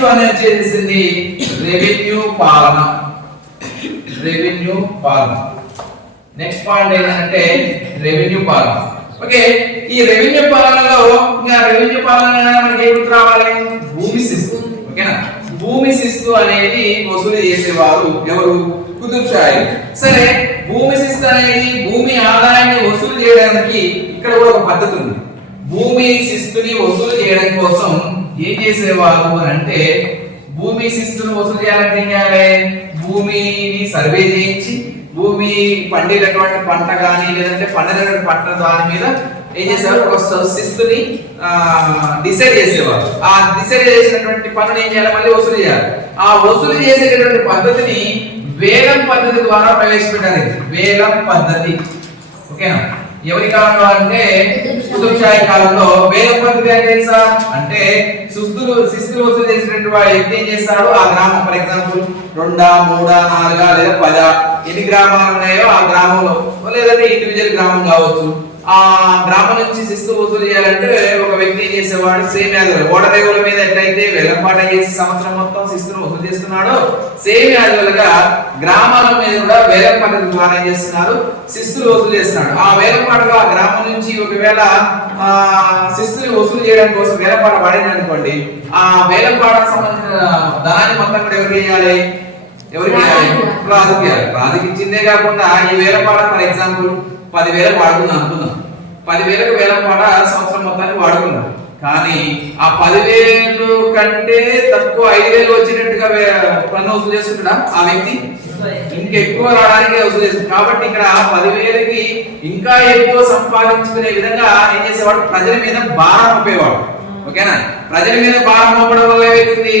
Next one వచ్చేసింది revenue పాలన. Revenue పాలన నెక్స్ట్ పాయింట్ ఏంటంటే రెవెన్యూ పాలన. ఓకే, ఈ రెవెన్యూ పాలనలో ఇంకా రెవెన్యూ పాలన మనకి ఏం గుర్తు రావాలి? భూమి శిస్తు. ఓకేనా, భూమి శిస్తు అనేది వసూలు చేసేవారు ఎవరు? కుతుబ్ షాహీ. సరే, భూమి శిస్తు అనేది భూమి ఆదాయాన్ని వసూలు చేయడానికి ఇక్కడ కూడా ఒక పద్ధతి ఉంది. భూమి శిస్తుని వసూలు చేయడం కోసం ఏం చేసేవారు అని అంటే, భూమి శిస్తును వసూలు చేయాలంటే ఏం చేయాలి? భూమిని సర్వే చేయించి భూమి పండినటువంటి పంట కానీ లేదంటే పండినటువంటి పంట దాని మీద ఏం చేసేవారు? ఒక శిస్తుని డిసైడ్ చేసేవారు. ఆ డిసైడ్ చేసినటువంటి పన్నుని ఏం చేయాలి? మళ్ళీ వసూలు చేయాలి. ఆ వసూలు చేసేటటువంటి పద్ధతిని వేలం పద్ధతి ద్వారా ప్రవేశపెట్టారు. వేలం పద్ధతి. ఓకేనా, ఎవరి కాలంలో అంటే కుతుబ్ షాహీ కాలంలో వేలం పద్ధతి అంటే సార్ అంటే శిస్తులు వసూలు చేసినటువంటి వాడు ఏం చేస్తాడు? ఆ గ్రామం ఫర్ ఎగ్జాంపుల్ 2, 3, 4 లేదా 10 ఎన్ని గ్రామాలు ఉన్నాయో ఆ గ్రామంలో లేదంటే ఇండివిజువల్ గ్రామం కావచ్చు, ఆ గ్రామం నుంచి శిస్తు వసూలు చేయాలంటే ఒక వ్యక్తి ఏం చేసేవాడు? సేమ్ యాజువల్ ఓడరేవుల మీద ఎట్లయితే వేలంపాట చేసి సంవత్సరం మొత్తం శిస్తును వసూలు చేస్తున్నాడో సేమ్ యాజువల్ గా గ్రామాల మీద కూడా వేలం పద్ధతి ద్వారా ఏం చేస్తున్నారు? శిస్తులు వసూలు చేస్తున్నాడు. ఆ వేలంపాటలో ఆ గ్రామం నుంచి ఒకవేళ శిస్తుని వసూలు చేయడం కోసం వేలంపాట పడింది అనుకోండి, ఆ వేలంపాటకు సంబంధించిన ధనాన్ని మొత్తం కూడా ఎవరికి చేయాలి? ఎవరికి? రాజుకి ఇచ్చిందే కాకుండా ఈ వేలంపాట ఫర్ ఎగ్జాంపుల్ 10,000 వాడుకున్నాం అనుకుందాం. 10,000కు వేలంపాట సంవత్సరం మొత్తానికి వాడుకున్నాం. కానీ ఆ 10,000 కంటే తక్కువ 5,000 వచ్చినట్టుగా పన్ను వసూలు చేసుకుంటా ఆ వ్యక్తి ఇంకెక్కువ రావడానికి వసూలు చేస్తుంది. కాబట్టి ఇక్కడ 10,000కి ఇంకా ఎక్కువ సంపాదించుకునే విధంగా ఏం చేసేవాడు? ప్రజల మీద భారం మోపేవాడు. ఓకేనా, ప్రజల మీద భారం మోపడం వల్ల ఏమైంది?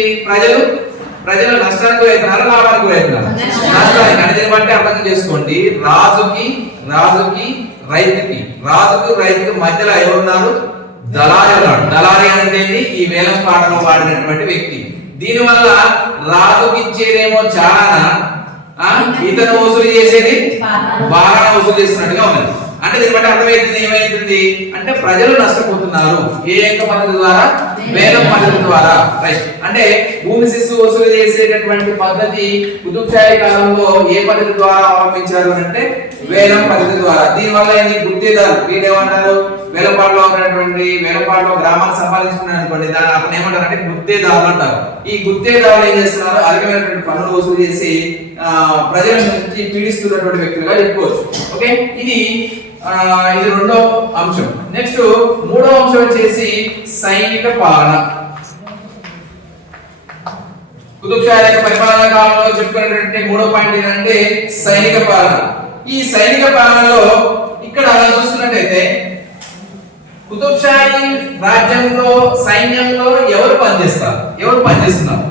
ప్రజలు నష్టానికి అవుతున్నారు, లాభానికి అవుతున్నారు. నష్టానికి అంటే బట్టి అర్థం చేసుకోండి. రాజుకి రైతుకి మధ్యలో ఎవరున్నారు? దళారి ఉన్నాడు. దళారి అంటే ఈ వేలం పాటలో వాడినటువంటి వ్యక్తి. దీని వల్ల రాజుకి ఇచ్చేదేమో చాలా, ఇతను వసూలు చేసేది బాగా వసూలు చేస్తున్నట్టుగా ఉన్నది. అంటే దీన్ని బట్టి అర్థమవుతుంది ఏమైతుంది అంటే ప్రజలు నష్టపోతున్నారు. ఏ యొక్క పద్ధతి ద్వారా? వేలం పద్ధతి ద్వారా. రైట్, అంటే భూమి శిస్తు వసూలు చేసేటటువంటి పద్ధతి కుతుబ్ షాహీ కాలంలో ఏ పద్ధతి ద్వారా అవలంబించారు అంటే వేలం పద్ధతి ద్వారా. దీని వల్ల ఏంటి? గుత్తేదారు వీడేమంటారు? వేలంపాటలో గ్రామాన్ని సంపాదించుకున్నాడు అనుకోండి, దాన్ని అతను ఏమంటారు అంటే గుత్తేదారులు అంటారు. ఈ గుత్తేదారులు ఏం చేస్తున్నారు? అధికమైనటువంటి పన్నులు వసూలు చేసి ప్రజల నుంచి పీడిస్తున్నటువంటి వ్యక్తులుగా చెప్పుకోవచ్చు. ఓకే, ఇది రెండో అంశం. నెక్స్ట్ మూడో అంశం వచ్చేసి సైనిక పాలన. కుతుబ్ షాహీ యొక్క పరిపాలనా కాలంలో చెప్పుకున్నటువంటి మూడో పాయింట్ ఏంటంటే సైనిక పాలన. ఈ సైనిక పాలనలో ఇక్కడ చూస్తున్నట్టయితే కుతుబ్ షాహీ రాజ్యంలో సైన్యంలో ఎవరు పనిచేస్తున్నారు?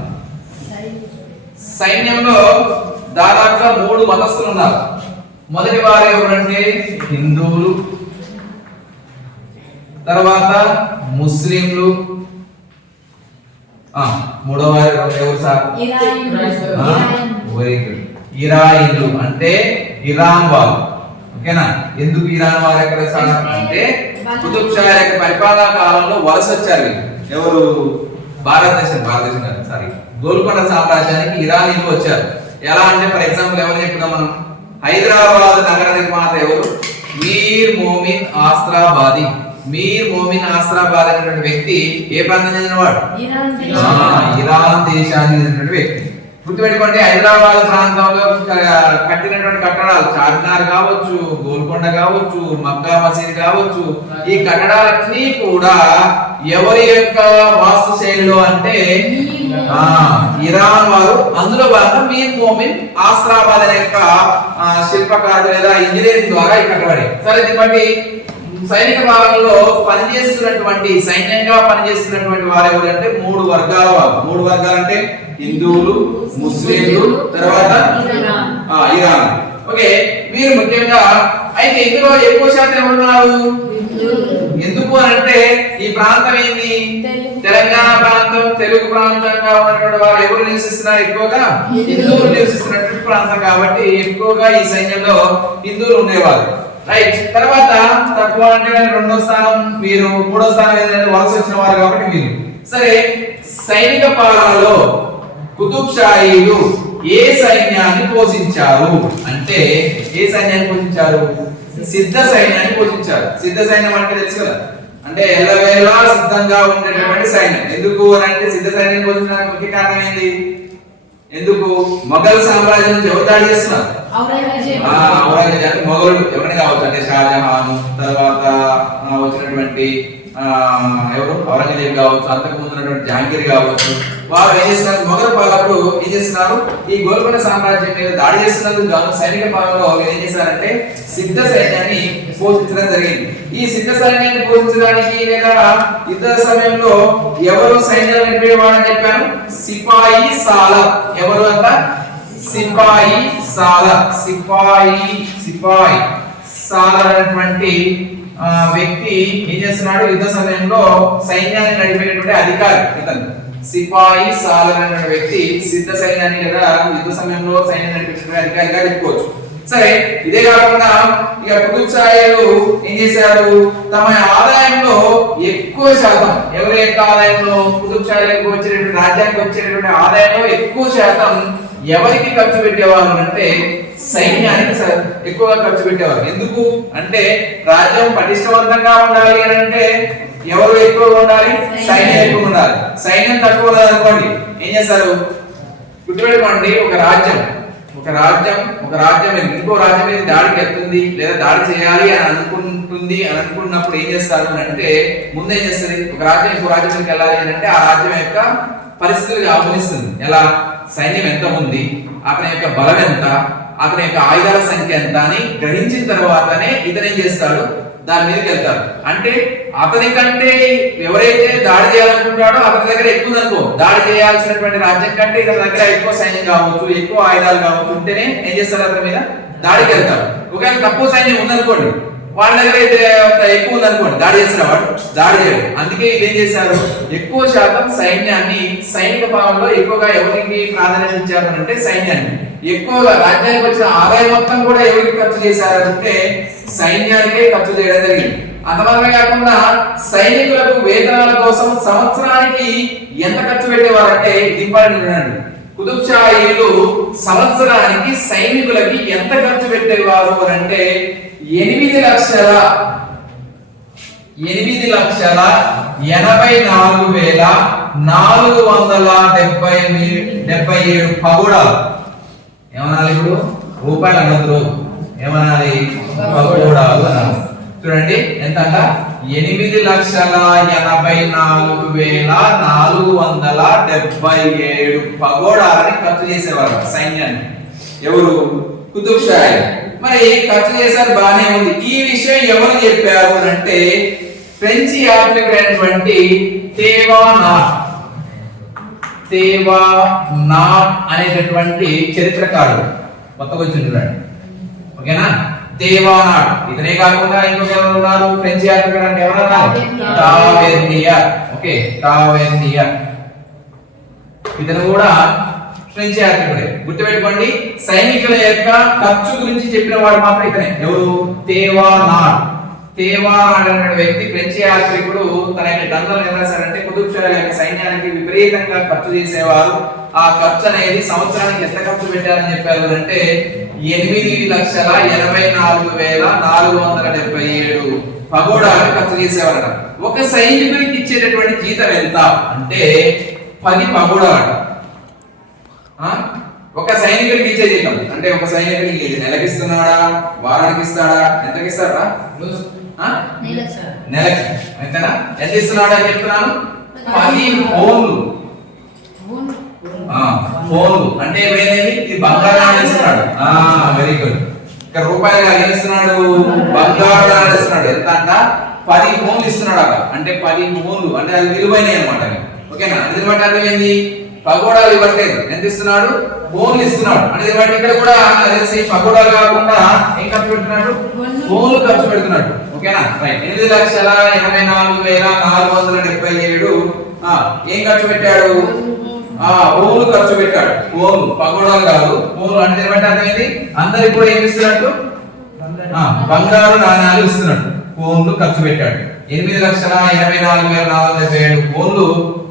సైన్యంలో దాదాపుగా 3 మతస్థులు ఉన్నారు. మొదటి వారు ఎవరంటే హిందువులు, తర్వాత ముస్లింలు, మూడవ వారు ఎవరు సార్? ఇరాయిన్లు అంటే ఇరాన్ వాళ్ళు. ఓకేనా, ఎందుకు ఇరాన్ వారు ఎక్కడ సార్ అంటే కుతుబ్ షాహీ యొక్క పరిపాలనా కాలంలో వలస వచ్చారు. ఎవరు? భారతదేశం కాదు సారీ, గోల్కొండ సామ్రాజ్యానికి ఇరానీలు వచ్చారు. ఎలా అంటే ఫర్ ఎగ్జాంపుల్ ఎవరు చెప్పుదాం మనం? హైదరాబాద్ నగర నిర్మాత ఎవరు? మీర్ మోమిన్ ఆస్త్రాబాది. మీర్ మోమిన్ ఆస్త్రాబాద్ అనేటువంటి వ్యక్తి ఏ ప్రాంతం చెందినవాడు? ఇరాన్ దేశానికి చెందినటువంటి వ్యక్తి. గుర్తుపెట్టుకోండి, హైదరాబాద్ ప్రాంతంలో కట్టినటువంటి కట్టడాలు చార్మినార్ కావచ్చు, గోల్కొండ కావచ్చు, మక్కా మసీద్ కావచ్చు, ఈ కట్టడాలన్నీ కూడా ఎవరి యొక్క వాస్తు శైలిలో అంటే ఇరాన్ వారు. అందులో భాగంగా మీర్ మోమిన్ ఆస్త్రాబాద్ అనే యొక్క శిల్పకారుడు లేదా ఇంజనీరింగ్ ద్వారా ఈ కట్టబడి. సరే, దీన్ని బట్టి సైనిక పాలనలో పనిచేస్తున్నటువంటి సైన్యంగా పనిచేస్తున్నటువంటి వారు ఎవరంటే 3 వర్గాల వారు. 3 వర్గాలు అంటే హిందువులు, ముస్లింలు, తర్వాత ఇరాన్. ఓకే, మీరు ముఖ్యంగా అయితే ఇందులో ఎక్కువ శాతం ఎవరున్నారు? ఎందుకు అంటే ఈ ప్రాంతం ఏంది? తెలంగాణ ప్రాంతం, తెలుగు ప్రాంతంగా ఉన్నటువంటి వారు ఎవరు నివసిస్తున్నారు? ఎక్కువగా హిందువులు నివసిస్తున్నటువంటి ప్రాంతం కాబట్టి ఎక్కువగా ఈ సైన్యంలో హిందువులు ఉండేవారు. రైట్, తర్వాత తక్కువ అంటే 2వ స్థానం మీరు, 3వ స్థానం ఏంటంటే వలస వచ్చిన వారు కాబట్టి మీరు. సరే, సైనిక పాలనలో కుతుబ్ షాహీలు ఏ సైన్యాన్ని పోషించారు అంటే, ఏ సైన్యాన్ని పోషించారు? సిద్ధ సైన్యాన్ని పోషించారు. సిద్ధ సైన్యం అంటే తెలుసు కదా, అంటే ఎల్లవేళలా సిద్ధంగా ఉండేటటువంటి సైన్యం. ఎందుకు అని అంటే సిద్ధ సైన్యం పోషించడానికి ముఖ్య కారణం ఏంటి? ఎందుకు? మొఘల్ సామ్రాజ్యం నుంచి ఎవరు దాడి చేస్తున్నారు? ఔరంగజేబ్. మొఘలుడు ఎవరిని కావచ్చు అంటే షాజహాన్, తర్వాత వచ్చినటువంటి ఎవరు ఔరంగజేబ్ కావచ్చు, అంతకు ముందు ఉన్నటువంటి జహాంగీర్ కావచ్చు. వారు ఏం చేస్తున్నారు? మొఘల్ పాలకులు ఏం చేస్తున్నారు? ఈ గోల్కొండ సామ్రాజ్యం మీద దాడి చేస్తున్నందుకు గాను సైనిక పాలనలో ఏం చేశారంటే సిద్ధ సైన్యాన్ని పోషించడం జరిగింది. ఈ సిద్ధ సైన్యాన్ని పోషించడానికి లేదా యుద్ధ సమయంలో ఎవరు సైన్యాన్ని నడిపేవాడని చెప్పాను? సిపాయి సాలర్. ఎవరు అంట? సిపాయి సాలర్. సిపాయి సాలర్ అనేటువంటి వ్యక్తి ఏం చేస్తున్నాడు? యుద్ధ సమయంలో సైన్యాన్ని నడిపేటటువంటి అధికారి ఇతను. సిపాయి సాలర్ అనే వ్యక్తి సిద్ధ సైన్యాన్ని లేదా యుద్ధ సమయంలో సైన్యాన్ని నడిపేటటువంటి అధికారిగా చెప్పుకోవచ్చు. సరే, ఇదే కాకుండా ఇక కుతుబ్ షాహీలు ఏం చేశారు? తమ ఆదాయంలో ఎక్కువ శాతం, ఎవరి యొక్క ఆదాయంలో? కుతుబ్ షాహీలకు వచ్చేటటువంటి రాజ్యానికి వచ్చేటటువంటి ఆదాయంలో ఎక్కువ శాతం ఎవరికి ఖర్చు పెట్టేవారు అంటే సైన్యానికి ఎక్కువగా ఖర్చు పెట్టేవారు. ఎందుకు అంటే రాజ్యం పటిష్టవంతంగా ఉండాలి అని అంటే ఎవరు ఎక్కువగా ఉండాలి? సైన్యం ఎక్కువ ఉండాలి. సైన్యం తక్కువ ఉండాలనుకోండి ఏం చేస్తారు? గుర్తుపెట్టుకోండి, ఒక రాజ్యం ఇంకో రాజ్యం మీద దాడికి వెళ్తుంది లేదా దాడి చేయాలి అని అనుకున్నప్పుడు ఏం చేస్తారు అంటే ముందు ఏం చేస్తుంది? ఒక రాజ్యం ఇంకో రాజ్యం మీదకి వెళ్ళాలి అని అంటే ఆ రాజ్యం యొక్క పరిస్థితులు గమనిస్తుంది. ఎలా? సైన్యం ఎంత ఉంది, అతని యొక్క బలం ఎంత, అతని యొక్క ఆయుధాల సంఖ్య ఎంత అని గ్రహించిన తర్వాతనే ఇతను ఏం చేస్తాడు? దాని మీదకి వెళ్తారు. అంటే అతని కంటే ఎవరైతే దాడి చేయాలనుకుంటాడో అతని దగ్గర ఎక్కువ అనుకో, దాడి చేయాల్సినటువంటి రాజ్యం కంటే ఇతని దగ్గర ఎక్కువ సైన్యం కావచ్చు, ఎక్కువ ఆయుధాలు కావచ్చు ఉంటేనే ఏం చేస్తారు? అతని మీద దాడికి వెళ్తారు. ఒకవేళ తక్కువ సైన్యం ఉందనుకోండి, వాళ్ళ దగ్గర అయితే ఎక్కువ ఉందనుకోండి, దాడి చేసిన వాడు దాడి చేయడు. అందుకే ఇదేం చేశారు? ఎక్కువ శాతం సైన్యాన్ని సైనిక పాలనలో ఎక్కువగా ఎవరికి ప్రాధాన్యత ఇచ్చారు అంటే సైన్యాన్ని. ఎక్కువగా రాజ్యానికి వచ్చిన ఆదాయం మొత్తం కూడా ఎవరికి ఖర్చు చేశారంటే సైన్యానికే ఖర్చు చేయడం జరిగింది. అంతమాత్రమే కాకుండా సైనికులకు వేతనాల కోసం సంవత్సరానికి ఎంత ఖర్చు పెట్టేవారంటే ఇంపార్టెంట్. కుతుబ్ షాహీలు సంవత్సరానికి సైనికులకి ఎంత ఖర్చు పెట్టేవారు అంటే 8,84,477 పగోడాలు. ఏమనాలి ఇప్పుడు? రూపాయలు అనొద్దు, ఏమనాలి? పగోడాలు అనాలి. చూడండి ఎంత అంట? 8,84,477 పగోడాలని ఖర్చు చేసేవారు సైన్యాన్ని. ఎవరు? కుతుబ్ షాహీ. మరి ఖర్చు చేశారు, బానే ఉంది. ఈ విషయం ఎవరు చెప్పారు అంటే ఫ్రెంచ్ యాత్రికుడైనటువంటి తేవానాట్ అనేటటువంటి చరిత్రకారుడు. కొత్తగా వచ్చింది, ఓకేనా? తేవానాట్. ఇతనే కాకుండా ఇంకొకరు ఉన్నారు ఫ్రెంచ్ యాత్రికుడు అంటే ఎవరన్నారు? టావెర్నియర్. Okay, Tavernier. ఇతను కూడా ఫ్రెంచ్ యాత్రికుడే. గుర్తుపెట్టుకోండి, సైనికుల యొక్క ఖర్చు గురించి చెప్పిన వాడు మాత్రం ఇతనే. ఎవరు? తేవానాట్ అనే వ్యక్తి ఫ్రెంచ్ యాత్రికుడు. తన యొక్క గ్రంథంలో ఏం రాశారంటే కుతుబ్ షాహీ యొక్క సైన్యానికి విపరీతంగా ఖర్చు చేసేవారు. ఆ ఖర్చు అనేది సంవత్సరానికి ఎంత ఖర్చు పెట్టారని చెప్పారు అంటే 8,84,477 పగోడాలు ఖర్చు చేసేవారట. ఒక సైనికుడికి ఇచ్చేటటువంటి జీతం ఎంత అంటే 10 పగోడాలట. ఒక సైనికుడికి ఇచ్చే జీతం అంటే ఒక సైనికుడికి నెలకి ఇస్తున్నాడా, వారానికి ఇస్తాడా, ఎంతకి ఇస్తాడా? నెలకి. అంతేనా? ఎంత ఇస్తున్నాడా అని చెప్తున్నాను? 10 ఫోన్లు. అంటే ఏమైంది? ఇది బంగారాన్ని ఇస్తున్నాడు. Very good. ఇక్కడ రూపాయలు ఇస్తున్నాడు, బంగారాన్ని ఇస్తున్నాడు. ఎంత అంట? 10 ఫోన్లు ఇస్తున్నాడు అక్కడ. అంటే 10 ఫోన్లు అంటే అది విలువైనవి అనమాట. ఓకేనా? అది బట్టి అర్థమైంది. పగోడాలు ఇవ్వట్లేదు, ఎంత ఇస్తున్నాడు? ఫోన్లు ఇస్తున్నాడు. అంటే ఇక్కడ కూడా తెలిసి పగోడాలు కాకుండా ఏం ఖర్చు పెడుతున్నాడు? ఫోన్లు ఖర్చు పెడుతున్నాడు. ఓకేనా? రైట్. 8,84,477 ఏం ఖర్చు పెట్టాడు? ఫోన్లు ఖర్చు పెట్టాడు. ఫోన్లు, పగోడాలు కాదు, ఫోన్లు. అంటే అర్థమైంది. అందరికి కూడా ఏమి ఇస్తున్నట్టు? బంగారు నాణ్యాలు ఇస్తున్నాడు. ఫోన్లు ఖర్చు పెట్టాడు. 8,84,477 కోన్లు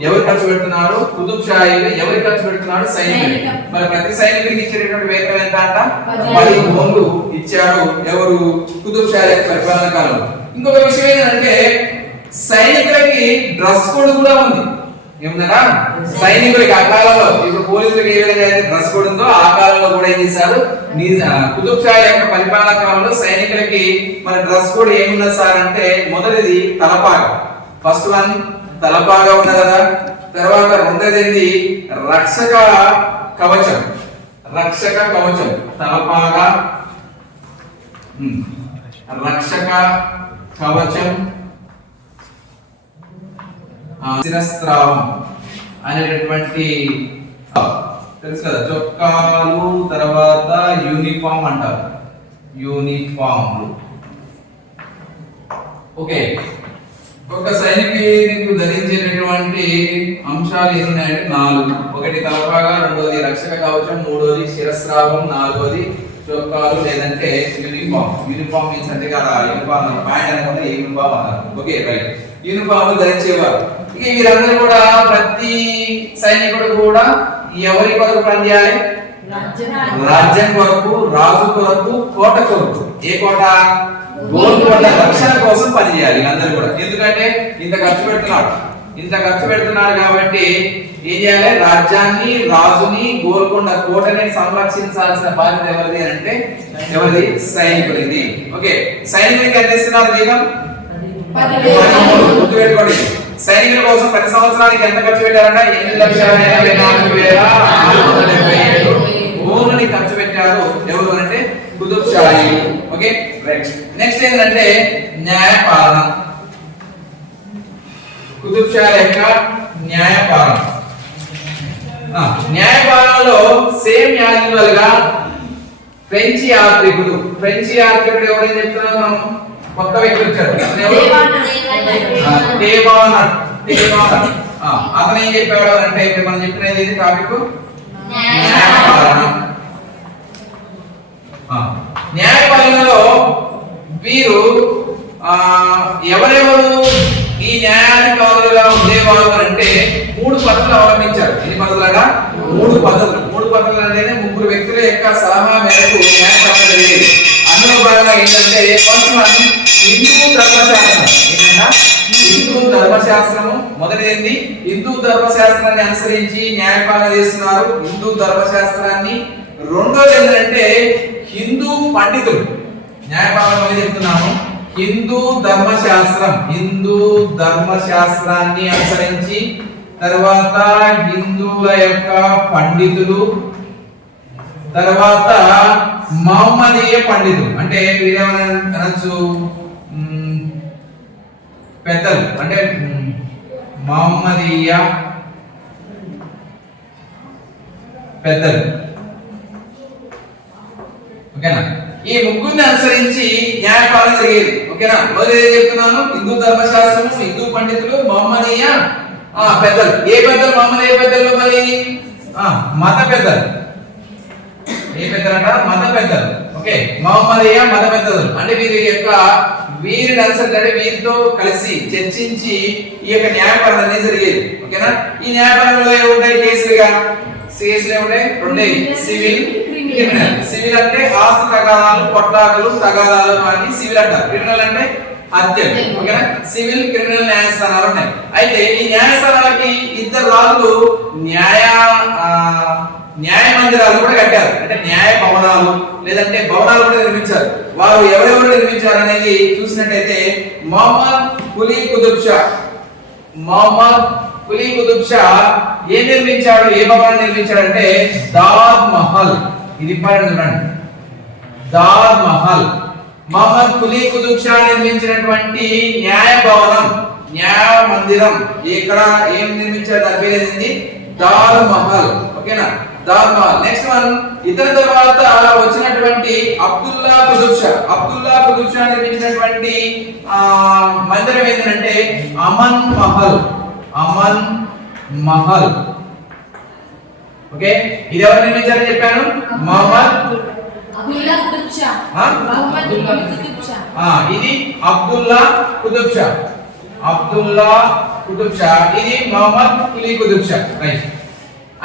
ఎవరు ఖర్చు పెడుతున్నాడు? కుతుబ్ షాహీలు. ఎవరు ఖర్చు పెడుతున్నాడు? సైనికులు. మరి ప్రతి సైనికుడికి ఇచ్చేటటువంటి వేతనం ఎంత అంట? 10 కోన్లు ఇచ్చాడు. ఎవరు? కుతుబ్ షాహీ పరిపాలన కాలంలో. ఇంకొక విషయం ఏంటంటే సైనికులకి డ్రెస్ కోడ్ కూడా ఉంది. ఏమన్నారా? సైనికులకి ఆ కాలంలో ఇప్పుడు పోలీసులకు ఏ విధంగా అయితే డ్రెస్ కోడ్ ఉందో ఆ కాలంలో కూడా ఏం చేశారు? కుతుబ్ షాహీ యొక్క పరిపాలన కాలంలో సైనికులకి మన డ్రెస్ కోడ్ ఏమున్నా సార్ అంటే మొదటిది తలపాగ. ఫస్ట్ వన్ తలపాగా ఉంది కదా. తర్వాత రెండోది రక్షక కవచం. రక్షక కవచం తలపాగా, రక్షక కవచం, శిరస్త్రావం అనేటటువంటి తెలుసు కదా. చొక్కాలు, తర్వాత యూనిఫామ్ అంటారు. యూనిఫామ్లు. ఓకే, ఒక సైనికుడు ధరించేటటువంటి అంశాలు ఎన్ని ఉన్నాయంటే 4. ఒకటి తలపాగా, రెండోది రక్షక కవచం, మూడోది శిరస్త్రావం, నాలుగోది చొక్కాలు లేదంటే యూనిఫామ్. యూనిఫామ్ మీన్స్ అంటే యూనిఫామ్ ప్యాంట్ అనుకుంటే యూనిఫామ్ అన్నారు. ఓకే రైట్, యూనిఫామ్ ధరించేవారు. ఇక వీరందరూ కూడా ప్రతి సైనికుడు కూడా ఎవరి కొరకు పనిచేయాలి? రాజ్యం కొరకు, రాజు కొరకు, కోట కొరకు. ఏ కోట? గోల్కొండ రక్షణ కోసం పనిచేయాలి అందరూ కూడా. ఎందుకంటే ఇంత ఖర్చు పెడుతున్నాడు కాబట్టి ఏం చేయాలి? రాజ్యాన్ని, రాజుని, గోల్కొండ కోటని సంరక్షించాల్సిన బాధ్యత ఎవరిది అంటే ఎవరిది? సైనికుడిది. ఓకే, సైనికుడికి ఎంత ఇస్తున్నారు జీతం? 13. గుర్తుపెట్టుకోండి, సైనికుల కోసం ప్రతి సంవత్సరానికి ఎంత ఖర్చు పెట్టారంటే 8,84,477 కోన్లని ఖర్చు పెట్టారు. ఎవరు అంటే Qutb Shahi. Okay right. Next ఏంటంటే న్యాయపాలన. కుతుబ్ షాహీ యొక్క న్యాయపాలన. న్యాయపాలనలో సేమ్ యాన్యువల్ గా ఫ్రెంచ్ యాత్రికుడు ఎవరైనా చెప్తున్నారో మనం కొత్త వ్యక్తి వచ్చారు. అతను ఏం చెప్పాడు అంటే ఇప్పుడు మనం చెప్పినది ఇది టాపిక్ న్యాయపాలన. న్యాయపాలనలో వీరు ఎవరెవరు ఈ న్యాయాధికారులుగా ఉండేవారు అంటే 3 పద్ధతులు అవలంబించారు. ఎన్ని పద్ధతులట? 3 పద్ధతులు. 3 పద్ధతులు అంటేనే 3 వ్యక్తుల యొక్క సలహా మేరకు న్యాయపాలన జరిగేది. అందులో భాగంగా ఏంటంటే ఫస్ట్ వన్ హిందూ ధర్మశాస్త్రం. ఏంటంటే హిందూ ధర్మశాస్త్రము మొదటిది. హిందూ ధర్మశాస్త్రాన్ని అనుసరించి న్యాయపాలన చేస్తున్నారు, హిందూ ధర్మశాస్త్రాన్ని. రెండోది ఏంటంటే హిందూ పండితులు. న్యాయపాలన చెప్తున్నాము హిందూ ధర్మశాస్త్రాన్ని అనుసరించి, తర్వాత హిందువుల యొక్క పండితులు, తర్వాత మహమ్మదీయ పండితులు. అంటే వీరేమనొచ్చు? పెద్దలు. అంటే మహమ్మదీయ పెద్దలు. ఓకేనా? ఈ ముగ్గురిని అనుసరించి న్యాయపాలన జరిగేది. ఓకేనా? మొదటి ఏం చెప్తున్నాను? హిందూ ధర్మశాస్త్రము, హిందూ పండితులు, మహమ్మదీయ పెద్దలు. ఏ పెద్దలు? మహమ్మదీయ పెద్దలు. మరి మత పెద్దలు. ఏ పెద్దలంట? మత పెద్దలు. ఓకే, మహమ్మదీయ మత పెద్దలు అంటే వీరిని అనుసరించి అంటే వీరితో కలిసి చర్చించి ఈ యొక్క న్యాయపాలన అనేది జరిగేది. ఓకేనా? ఈ న్యాయపాలనలో ఏముంటాయి? కేసులుగా ఏముంటాయి? 2 సివిల్, క్రిమినల్. సివిల్ అంటే ఆస్తి తగాదాలు, కొట్లాటలు, తగాదాలు అని సివిల్ అంటారు. క్రిమినల్ అంటే హత్యలు. ఓకేనా? సివిల్, క్రిమినల్ న్యాయస్థానాలు ఉన్నాయి. అయితే ఈ న్యాయస్థానాలకి 2 రాజులు న్యాయ మందిరాలు కూడా కట్టారు. అంటే న్యాయ భవనాలు లేదంటే భవనాలు కూడా నిర్మించారు. వారు ఎవరెవరు నిర్మించారు అనేది చూసినట్టయితే మహమ్మద్ కులీ కుతుబ్ షా ఏం నిర్మించాడు? ఏ భవనాన్ని నిర్మించాడంటే దాద్ మహల్. ఇది ఇంపార్టెంట్ చూడండి, దాద్ మహల్. మహమ్మద్ కులీ కుతుబ్ షా నిర్మించినటువంటి న్యాయ భవనం, న్యాయ మందిరం ఇక్కడ ఏం నిర్మించారు? దాని పేరు ఏంది? దాద్ మహల్. ఓకేనా? దాద్ మహల్. నెక్స్ట్ వన్ ఇతని తర్వాత వచ్చినటువంటి అబ్దుల్లా కుతుబ్ షా నిర్మించినటువంటి మందిరం ఏంటంటే అమన్ మహల్. ఓకే, ఇది ఎవరు నిర్మించారని చెప్పాను? ఇది అబ్దుల్లా కుతుబ్ షా. అబ్దుల్లా కుతుబ్ షా, ఇది మొహమ్మద్ కులీ కుతుబ్ షా. రైట్.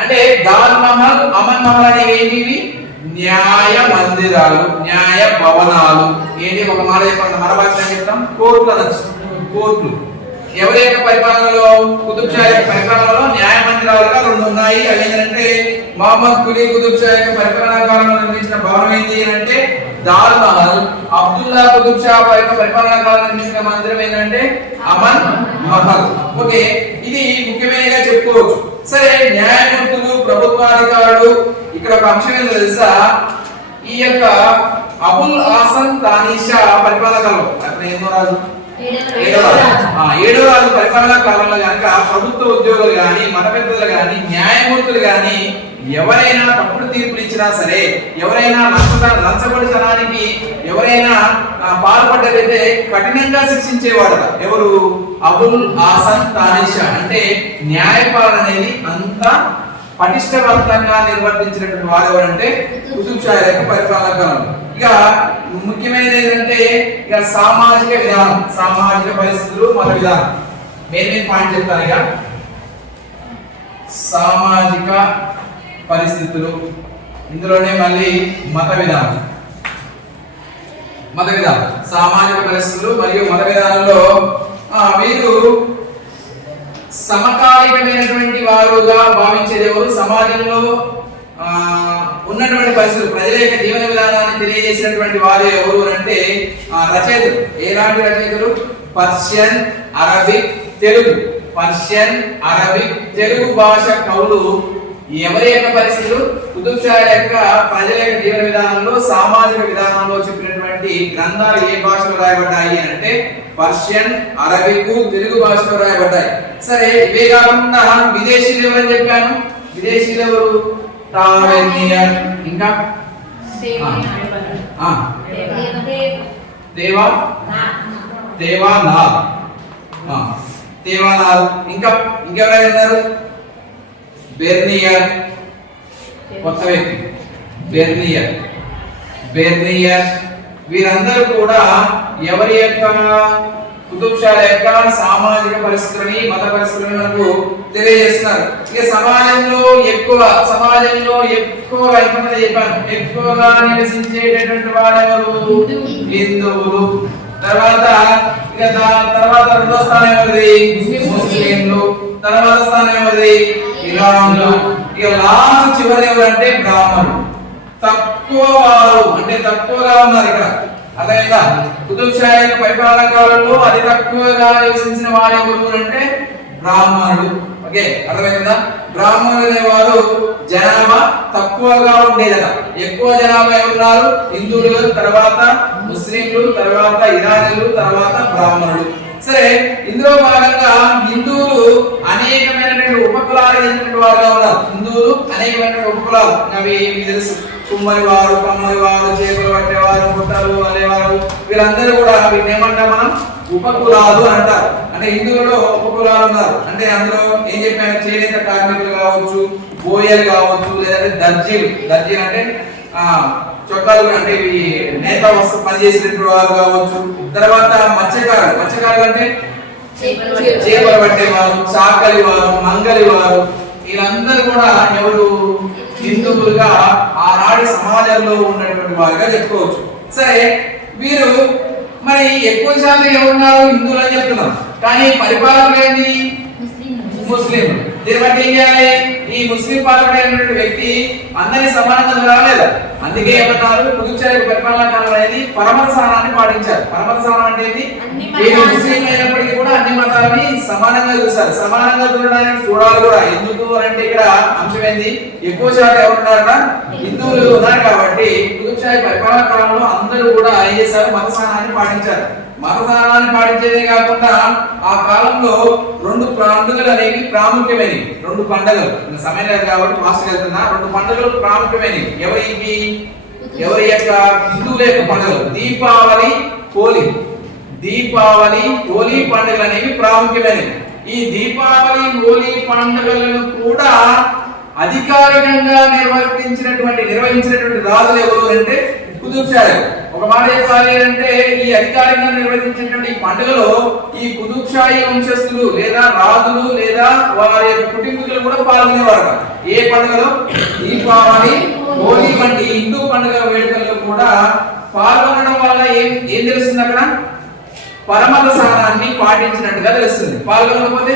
అంటే దాల్ మహల్, అమన్ మహల్ అనేవి ఏంటివి? న్యాయ మందిరాలు, న్యాయ భవనాలు. ఏంటి ఒక మాట చెప్పండి, మన భాషలో చెప్తాం కోర్టులు అనొచ్చు. కోర్టులు ఎవరి యొక్క పరిపాలనలో? కుతుబ్ షా యొక్క పరిపాలనలో న్యాయ మందిరాలుగా రెండు ఉన్నాయి. అవి ఏంటంటే మొహమ్మద్ కులీ కుతుబ్ షా యొక్క పరిపాలనా కాలంలో నిర్మించిన భవనం ఏంటి అంటే దాల్ మహల్. అబ్దుల్లా కుతుబ్ షా యొక్క పరిపాలనా కాలంలో నిర్మించిన మందిరం ఏంటంటే అమన్ మహల్. ఓకే, ఇది ముఖ్యమైనగా చెప్పుకోవచ్చు. సరే, న్యాయమూర్తులు, ప్రభుత్వాధికారులు, ఇక్కడ ఒక అంశం ఏంటో తెలుసా? ఈ యొక్క అబుల్ హాసన్ తానీషా పరిపాలనా కాలం అక్కడ ఎన్నో రాజు? ఏడో రాజు పరిపాలనా కాలంలో కనుక ప్రభుత్వ ఉద్యోగులు గాని, మత పెద్దలు గాని, న్యాయమూర్తులు గాని ఎవరైనా తప్పుడు తీర్పులు ఇచ్చినా సరే, ఎవరైనా లంచగొడితనానికి ఎవరైనా పాల్పడ్డదైతే కఠినంగా శిక్షించేవాడు. ఎవరు? అబుల్ హాసన్ తానీషా. అంటే న్యాయపాలన అనేది అంత పటిష్టవంతంగా నిర్వర్తించినటువంటి వారు ఎవరంటే కుతుబ్ షా యొక్క పరిపాలనా కాలం. ఇక ముఖ్యమైనది ఏంటంటే ఇక సామాజిక విధానం, సామాజిక పరిస్థితులు, మత విధానం. మెయిన్ పాయింట్ చెప్తాను. ఇక సామాజిక పరిస్థితులు, ఇందులోనే మళ్ళీ మత విధానం. మత విధానం, సామాజిక పరిస్థితులు మరియు మత విధానంలో వీరు సమకాలికమైనటువంటి వారుగా భావించేది ఎవరు? సమాజంలో ఉన్నటువంటి పరిస్థితులు, ప్రజల యొక్క జీవన విధానాన్ని తెలియజేసినటువంటి వారు ఎవరు అంటే రచయితలు. ఎలాంటి రచయితలు? Persian, Arabic, Telugu. Persian, Arabic, Telugu భాష కవులు ఎవరి యొక్క పరిస్థితులు? కుతుబ్ షా యొక్క ప్రజల యొక్క జీవన విధానంలో, సామాజిక విధానంలో చెప్పినటువంటి గ్రంథాలు ఏ భాషలో రాయబడ్డాయి అంటే పర్షియన్, అరబిక్, తెలుగు భాషలో రాయబడ్డాయి. సరే, ఇవే కాకుండా విదేశీయులు ఎవరని చెప్పాను? విదేశీయులు ఎవరు? టావెర్నియర్, ఇంకా దేవానాథ్, ఇంకా ఇంకెవరైనా ఉన్నారు? బెర్నియర్, కొత్త వ్యక్తి బెర్నియర్. వీరందరూ కూడా ఎవరి యొక్క? కుతుబ్ షా యొక్క సామాజిక పరిస్థితులని, మత పరిస్థితులను మనకు తెలియజేస్తున్నారు. ఇక సమాజంలో ఎక్కువగా ఎంతమంది చెప్పాను? ఎక్కువగా నివసించేటటువంటి వారు ఎవరు? హిందువులు. తర్వాత రెండో స్థానం ఎవరిది? ముస్లింలు. తర్వాత స్థానం ఎవరిది? ఇరాన్లు. ఇక లాస్ట్ చివరి ఎవరంటే బ్రాహ్మణులు. తక్కువ వారు అంటే తక్కువగా ఉన్నారు ఇక్కడ. అదేవిధంగా కుతుబ్ షా యొక్క పరిపాలనా కాలంలో అతి తక్కువగా నివసించిన వారు ఎవరు అంటే బ్రాహ్మణులు. ఓకే, అర్థమైందా? బ్రాహ్మణులు అనేవారు జనాభా తక్కువగా ఉండేదట. ఎక్కువ జనాభా ఎవరున్నారు? హిందువులు, తర్వాత ముస్లింలు, తర్వాత ఇరానీలు, తర్వాత బ్రాహ్మణులు. సరే, ఇందులో భాగంగా హిందువులు అనేకమైనటువంటి ఉపకులాలు చెందినటువంటి వారుగా ఉన్నారు. హిందువులు అనేకమైనటువంటి ఉపకులాలు, అవి మీకు తెలుసు. కుమ్మరి వారు, కమ్మరి వారు, చేపలు పట్టేవారు, ముట్టలు అనేవారు, వీళ్ళందరూ కూడా వీటిని ఏమంటాం మనం? ఉపకులాలు అంటారు. అంటే హిందువులలో ఉపకులాలు ఉన్నారు. అంటే అందులో ఏం చెప్పాను? చేనేత కార్మికులు కావచ్చు, బోయలు కావచ్చు, లేదంటే దర్జీలు. దర్జీలు అంటే చొక్కాలు, అంటే ఇవి నేత వస్తు పనిచేసినటువంటి వారు కావచ్చు. తర్వాత మత్స్యకారులు అంటే చేపలు పట్టేవారు, చాకలి వారు, మంగలి వారు, వీళ్ళందరూ కూడా ఎవరు? హిందువులుగా ఆనాటి సమాజంలో ఉన్నటువంటి వారుగా చెప్పుకోవచ్చు. సరే, వీరు మరి ఎక్కువ శాతం ఎవరున్నారు? హిందువులు అని చెప్తున్నాం. కానీ పరిపాలకులు ఏంటి? ముస్లింలు. దీన్ని బట్టి ఏం చేయాలి? ఈ ముస్లిం పాలకుడైనటువంటి వ్యక్తి అందరినీ సమానంగా రాలేదా? అందుకే ఏమన్నారు? కుతుబ్ షా యొక్క పరిపాలనా కాలం అనేది పరమత సహనాన్ని పాటించారు. పరమత సహనం అంటే ఏంటి? వీరు ముస్లింలు అయినప్పటికీ కూడా అన్ని మతాలని సమానంగా చూస్తారు. సమానంగా చూడాలి కూడా. ఎందుకు అంటే ఇక్కడ అంశం ఏంది? ఎక్కువ శాతం ఎవరున్నారన్నా? హిందువులు ఉన్నారు. కాబట్టి కుతుబ్ షా పరిపాలనా కాలంలో అందరూ కూడా ఏం చేశారు? మత సహనాన్ని పాటించారు. మత సహనాన్ని పాటించేదే కాకుండా ఆ కాలంలో 2 పండుగలు అనేవి ప్రాముఖ్యమైనవి. 2 పండుగలు, సమయం లేదు కాబట్టి ఫాస్ట్ వెళ్తున్నా. 2 పండుగలు ప్రాముఖ్యమైనవి. ఎవరి యొక్క? హిందువుల యొక్క పండుగలు. దీపావళి, హోలీ పండుగలు అనేవి ప్రాముఖ్యమైనవి. ఈ దీపావళి, హోలీ పండుగలను కూడా అధికారికంగా నిర్వహించినటువంటి రాజులు ఎవరు అంటే కుతుబ్ షా. ఒక మాట చెప్పాలి అంటే ఈ అధికారికంగా నిర్వహించేటువంటి ఈ పండుగలో ఈ కుతుబ్షాహీ వంశస్థులు లేదా రాజులు లేదా వారి యొక్క కుటుంబీకులు కూడా పాల్గొనేవారు. ఏ పండుగలో? దీపావళి, హోలీ వంటి హిందూ పండుగ వేడుకల్లో కూడా పాల్గొనడం వల్ల ఏం తెలుస్తుంది? అక్కడ పరమత సహనాన్ని పాటించినట్టుగా తెలుస్తుంది. పాల్గొనకపోతే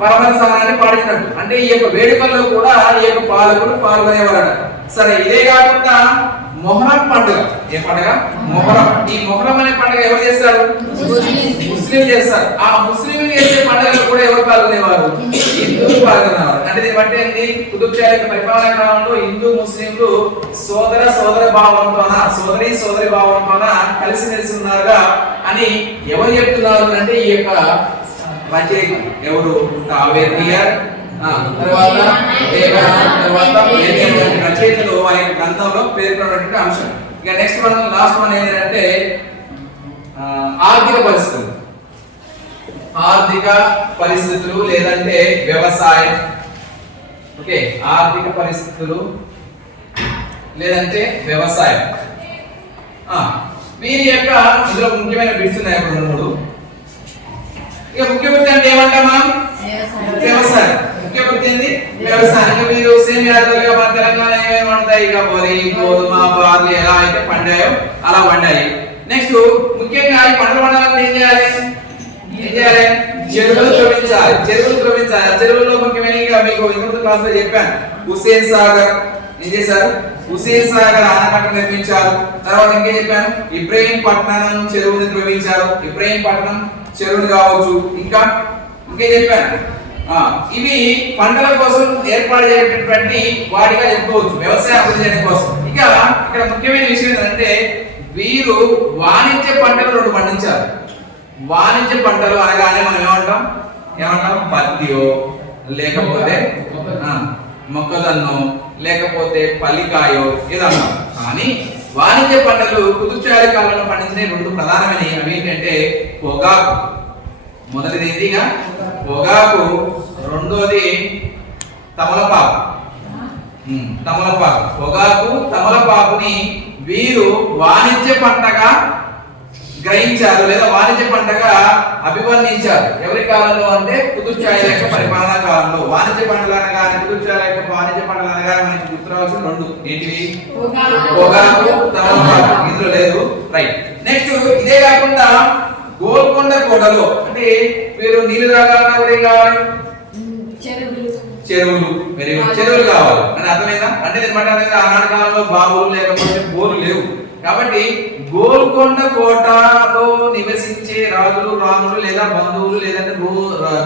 పరమత సహనాన్ని పాటించినట్టు అంటే ఈ యొక్క వేడుకల్లో కూడా ఈ యొక్క పాలకులు పాల్గొనేవారట. సరే, ఇదే కాకుండా మొహరం పండుగ. ఏ పండుగ? మొహరం. ఈ మొహరం అనే పండుగ ఎవరు చేస్తారు? ముస్లింలు చేస్తారు. ఆ ముస్లింలు చేసే పండుగలు కూడా ఎవరు పాల్గొనేవారు? హిందువులు పాల్గొనేవారు. అంటే దీన్ని బట్టి ఏంటి? కుతుబ్షాహీ పరిపాలన కాలంలో హిందూ ముస్లింలు సోదర భావంతోన సోదరి భావంతోన కలిసి ఉన్నారుగా అని ఎవరు చెప్తున్నారు అంటే ఈ యొక్క రచయిత ఎవరు? తావేర్నియర్, తర్వాత రచయితలు వారి గ్రంథంలో పేర్కొన్నటువంటి అంశం. ఇక నెక్స్ట్ లాస్ట్ వన్ ఏంటంటే ఆర్థిక పరిస్థితులు లేదంటే వ్యవసాయం. ఓకే, ఆర్థిక పరిస్థితులు లేదంటే వ్యవసాయం. వీరి యొక్క ఇందులో ముఖ్యమైన బిట్స్ ఉన్నాయి, రెండు మూడు. ఇక ముఖ్య వృత్తి అంటే ఏమంటాం మనం? వ్యవసాయం. ముఖ్య వృత్తి ఏంది? వ్యవసాయం. ఇంకా మీరు సేమ్ యాదలుగా మన తెలంగాణ ఏమేమి పండుతాయి? ఇక వరి, గోధుమ, బార్లీ ఎలా అయితే పండాయో అలా పండాయి. నెక్స్ట్ ముఖ్యంగా ఈ పంటలు పండాలంటే ఏం చేయాలి? చెరువులు త్రవ్వించాలి. చెరువుల్లో ముఖ్యమైన మీకు ఇంతకుముందు క్లాస్ లో చెప్పాను. హుస్సేన్ సాగర్ ఏం చేశారు? హుస్సేన్ సాగర్ ఆనకట్ట నిర్మించారు. తర్వాత ఇంకేం చెప్పాను? ఇబ్రహీంపట్నం చెరువుని త్రవ్వించారు. ఇబ్రహీంపట్నం చెరువులు కావచ్చు. ఇంకా ఇంకేం చెప్పాను? ఇవి పంటల కోసం ఏర్పాటు చేసేటటువంటి వాటిగా చెప్పుకోవచ్చు, వ్యవసాయ అభివృద్ధి చేయడం కోసం. ఇక ఇక్కడ ముఖ్యమైన విషయం ఏంటంటే వీరు వాణిజ్య పంటలు రెండు పండించారు. వాణిజ్య పంటలు అనగానే మనం ఏమంటాం? పత్తియో లేకపోతే మొక్కజొన్నో లేకపోతే పల్లికాయో ఏదన్నాం. కానీ వాణిజ్య పంటలు కుతుబ్షాహీ కాలంలో పండించిన రెండు ప్రధానమైనవి. అవి ఏంటంటే పొగాకు. మొదటిది ఏంటిగా పొగాకు, రెండోది తమలపాకు. పొగాకు, తమలపాకుని వీరు వాణిజ్య పంటగా గ్రహించారు లేదా వాణిజ్య పంటగా అభివర్ణించారు. ఎవరి కాలంలో అంటే కుతుబ్షాహీ యొక్క పరిపాలనా కాలంలో. వాణిజ్య పంటలు అనగానే కుతుబ్షాహీ యొక్క వాణిజ్య పంటలు అనగానే మనకి గుర్తురావాల్సిన రెండు ఏంటివి? పొగాకు, తమలపాకు. ఇందులో లేదు. రైట్. నెక్స్ట్ ఇదే కాకుండా గోల్కొండ కోటలో అంటే మీరు నీళ్లు తాగాలన్నా కూడా ఏం కావాలి? చెరువులు. వెరీ గుడ్, చెరువులు కావాలి అని అర్థమైందా? అంటే ఆనాటి కాలంలో బావులు లేకపోతే బోర్లు లేవు. కాబట్టి గోల్కొండ కోటలో నివసించే రాజులు, రాణులు లేదా బంధువులు లేదంటే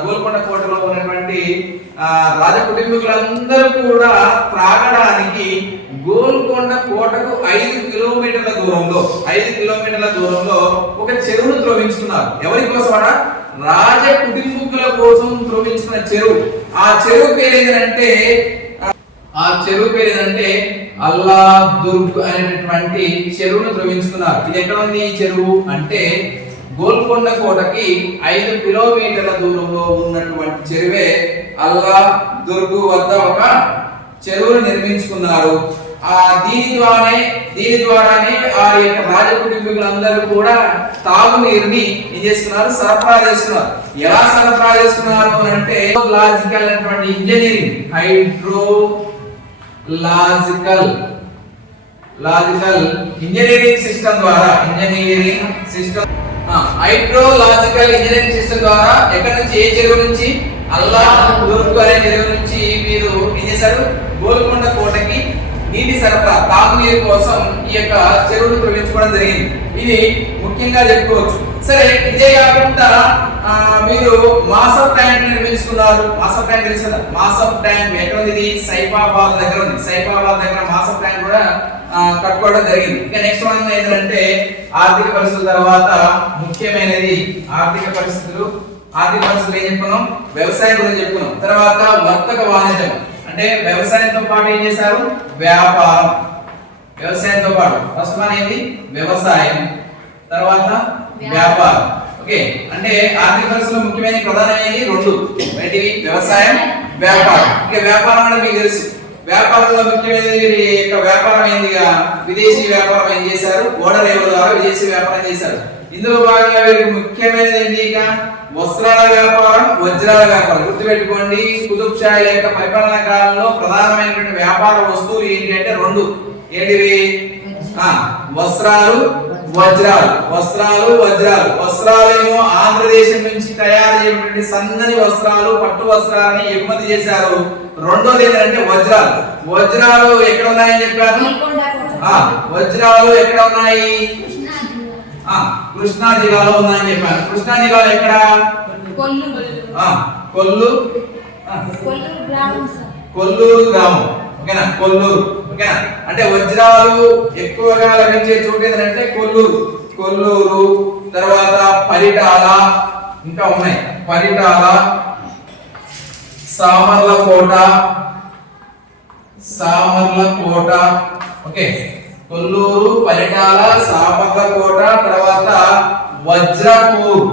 గోల్కొండ కోటలో ఉన్నటువంటి రాజ కుటుంబీకులందరూ కూడా త్రాగడానికి గోల్కొండ కోటకు 5 కిలోమీటర్ల దూరంలో ఒక చెరువును త్రవ్వించుకున్నారు. ఎవరి కోసం? రాజ కుటుంబీకుల కోసం త్రవ్వించుకున్న చెరువు. ఆ చెరువు పేరు ఏంటంటే అల్లా దుర్గ్ అనేటటువంటి చెరువును త్రవ్వించుకున్నారు. ఇది ఎక్కడ ఉంది ఈ చెరువు అంటే గోల్కొండ కోటకి 5 కిలోమీటర్ల దూరంలో ఉన్నటువంటి చెరువే అల్లా దుర్గ్ వద్ద ఒక చెరువును నిర్మించుకున్నారు. దీని ద్వారానే ఆ యొక్క రాజ కుటుంబీకులందరూ కూడా తాగునీరుని ఏం చేసుకున్నారు? సరఫరా చేసుకున్నారు. ఎలా సరఫరా చేసుకున్నారు అంటే లాజికల్ అనేటువంటి ఇంజనీరింగ్, హైడ్రోలాజికల్ ఇంజనీరింగ్ సిస్టమ్ ద్వారా ఎక్కడి నుంచి? ఏ చెరువు నుంచి? అల్లా దుర్గ్ అనే చెరువు నుంచి మీరు ఏం చేశారు? గోల్కొండ కోటకి నీటి సరఫరా, తాగునీరు కోసం ఈ యొక్క చెరువును త్రవ్వించుకోవడం జరిగింది. ఇది ముఖ్యంగా చెప్పుకోవచ్చు. సరే, ఇదే కాకుండా మీరు మాసఫ్ ట్యాంక్ నిర్మించుకున్నారు. మాసఫ్ ట్యాంక్ తెలుసు కదా? మాసఫ్ ట్యాంక్ ఎక్కడ ఉంది? ఇది సైఫాబాద్ దగ్గర ఉంది. సైఫాబాద్ దగ్గర మాసఫ్ ట్యాంక్ కూడా కట్టుకోవడం జరిగింది. ఇక నెక్స్ట్ వన్ ఏంటంటే ఆర్థిక పరిస్థితుల తర్వాత ముఖ్యమైనది ఆర్థిక పరిస్థితులు ఏం చెప్పుకున్నాం? వ్యవసాయం గురించి చెప్పుకున్నాం. తర్వాత వర్తక వాణిజ్యం అంటే వ్యవసాయంతో పాటు ఏం చేశారు? వ్యాపారం. వ్యవసాయంతో పాటు ఫస్ట్ వన్ ఏంటి? వ్యవసాయం, తర్వాత వ్యాపారం. ఓకే, అంటే ఆర్థిక పరిస్థితుల్లో ముఖ్యమైన ప్రధానమైనవి రెండు ఏంటివి? వ్యవసాయం, వ్యాపారం. ఇక వ్యాపారం అంటే మీకు తెలుసు వ్యాపారంలో ముఖ్యమైనది వీరి యొక్క వ్యాపారం ఏందిగా విదేశీ వ్యాపారం ఏం చేశారు, ఓడరేవుల ద్వారా విదేశీ వ్యాపారం చేశారు. ఇందులో భాగంగా వీరికి ముఖ్యమైనది ఏంటి ఇక వస్త్రాల వ్యాపారం, వజ్రాల వ్యాపారం. గుర్తుపెట్టుకోండి, కుతుబ్ షాహీల యొక్క పరిపాలనా కాలంలో ప్రధానమైనటువంటి వ్యాపార వస్తువులు ఏంటి అంటే రెండు. ఏంటివి? వస్త్రాలు, వజ్రాలు. వస్త్రాలు, వజ్రాలు. వస్త్రాలేమో ఆంధ్రదేశం నుంచి తయారు చేయబడిన సన్నని వస్త్రాలు, పట్టు వస్త్రాలని ఎగుమతి చేశారు. రెండోది ఏంటంటే వజ్రాలు. వజ్రాలు ఎక్కడ ఉన్నాయని చెప్పాను? వజ్రాలు ఎక్కడ ఉన్నాయి? కృష్ణా జిల్లాలో ఉన్నాయని చెప్పాను. కృష్ణా జిల్లాలో ఎక్కడ? కొల్లూరు గ్రామం. ఓకేనా? కొల్లూరు. ఓకేనా? అంటే వజ్రాలు ఎక్కువగా లభించే చోటు ఏంటంటే కొల్లూరు. కొల్లూరు తర్వాత పరిటాల, ఇంకా ఉన్నాయి పరిటాల, సామర్లకోట. ఓకే, కొల్లూరు, పరిటాల, సామర్లకోట, తర్వాత వజ్రపూర్